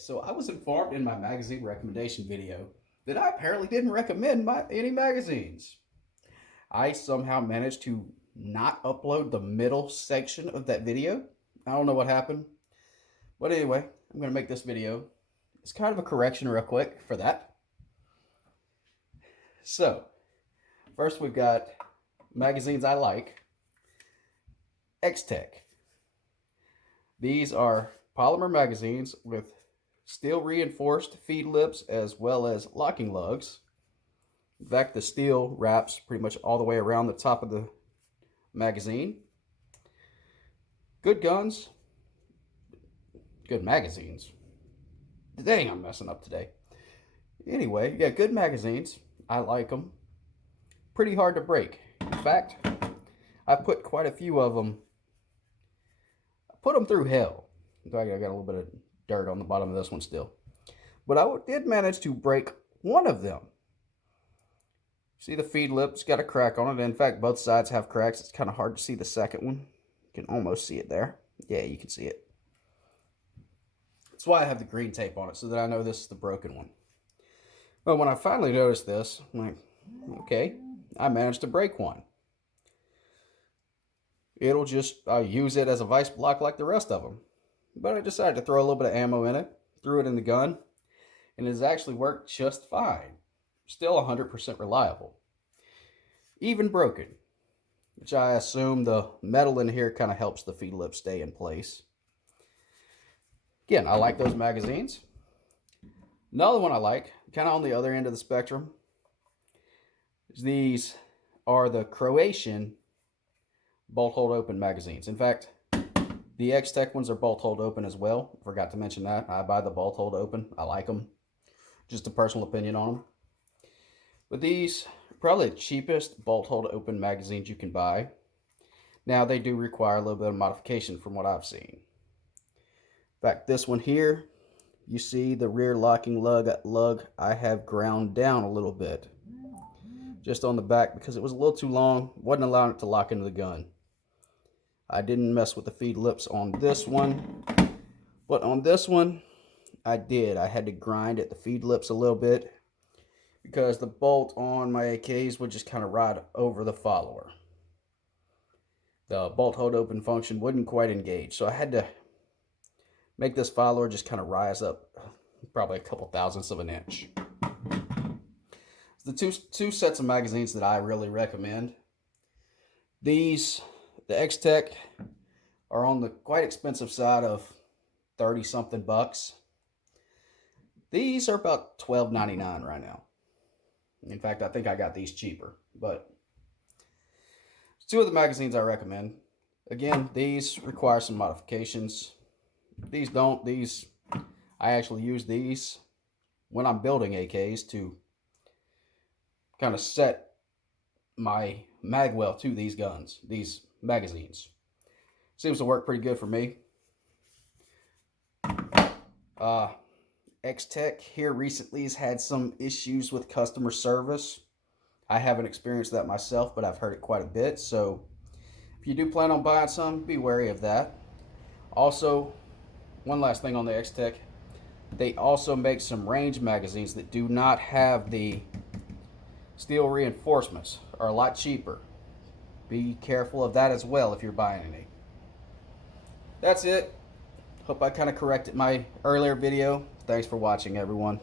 So I was informed in my magazine recommendation video that I apparently didn't recommend any magazines. I somehow managed to not upload the middle section of that video. I don't know what happened. But anyway, I'm going to make this video. It's kind of a correction real quick for that. So, first we've got magazines I like. X-Tech. These are polymer magazines with steel reinforced feed lips as well as locking lugs. In fact, the steel wraps pretty much all the way around the top of the magazine. Good guns, good magazines. Dang, I'm messing up today. Anyway, yeah, good magazines. I like them. Pretty hard to break. In fact, I put quite a few of them. I put them through hell. I got a little bit of dirt on the bottom of this one still. But I did manage to break one of them. See, the feed lip's got a crack on it. In fact, both sides have cracks. It's kind of hard to see the second one. You can almost see it there. Yeah, you can see it. That's why I have the green tape on it, so that I know this is the broken one. But when I finally noticed this, I'm like, okay, I managed to break one. I'll use it as a vice block like the rest of them. But I decided to throw a little bit of ammo in it, threw it in the gun, and it has actually worked just fine. Still 100% reliable. Even broken, which I assume the metal in here kind of helps the feed lip stay in place. Again, I like those magazines. Another one I like, kind of on the other end of the spectrum, is these are the Croatian bolt hold open magazines. In fact, the X-Tech ones are bolt hold open as well. Forgot to mention that. I buy the bolt hold open. I like them. Just a personal opinion on them. But these are probably the cheapest bolt hold open magazines you can buy. Now they do require a little bit of modification from what I've seen. In fact, this one here, you see the rear locking lug I have ground down a little bit. Just on the back because it was a little too long. Wasn't allowing it to lock into the gun. I didn't mess with the feed lips on this one. But on this one, I did. I had to grind at the feed lips a little bit because the bolt on my AKs would just kind of ride over the follower. The bolt hold open function wouldn't quite engage. So I had to make this follower just kind of rise up probably a couple thousandths of an inch. The two sets of magazines that I really recommend. These, the X-Tech, are on the quite expensive side of 30 something bucks. These are about $12.99 right now. In fact, I think I got these cheaper, but two of the magazines I recommend. Again, these require some modifications. These don't. I actually use these when I'm building AKs to kind of set my magwell to these guns, these magazines. Seems to work pretty good for me. X-Tech here recently has had some issues with customer service. I haven't experienced that myself, but I've heard it quite a bit. So if you do plan on buying some, be wary of that. Also, one last thing on the X-Tech. They also make some range magazines that do not have the steel reinforcements. Are a lot cheaper. Be careful of that as well if you're buying any. That's it. Hope I kind of corrected my earlier video. Thanks for watching, everyone.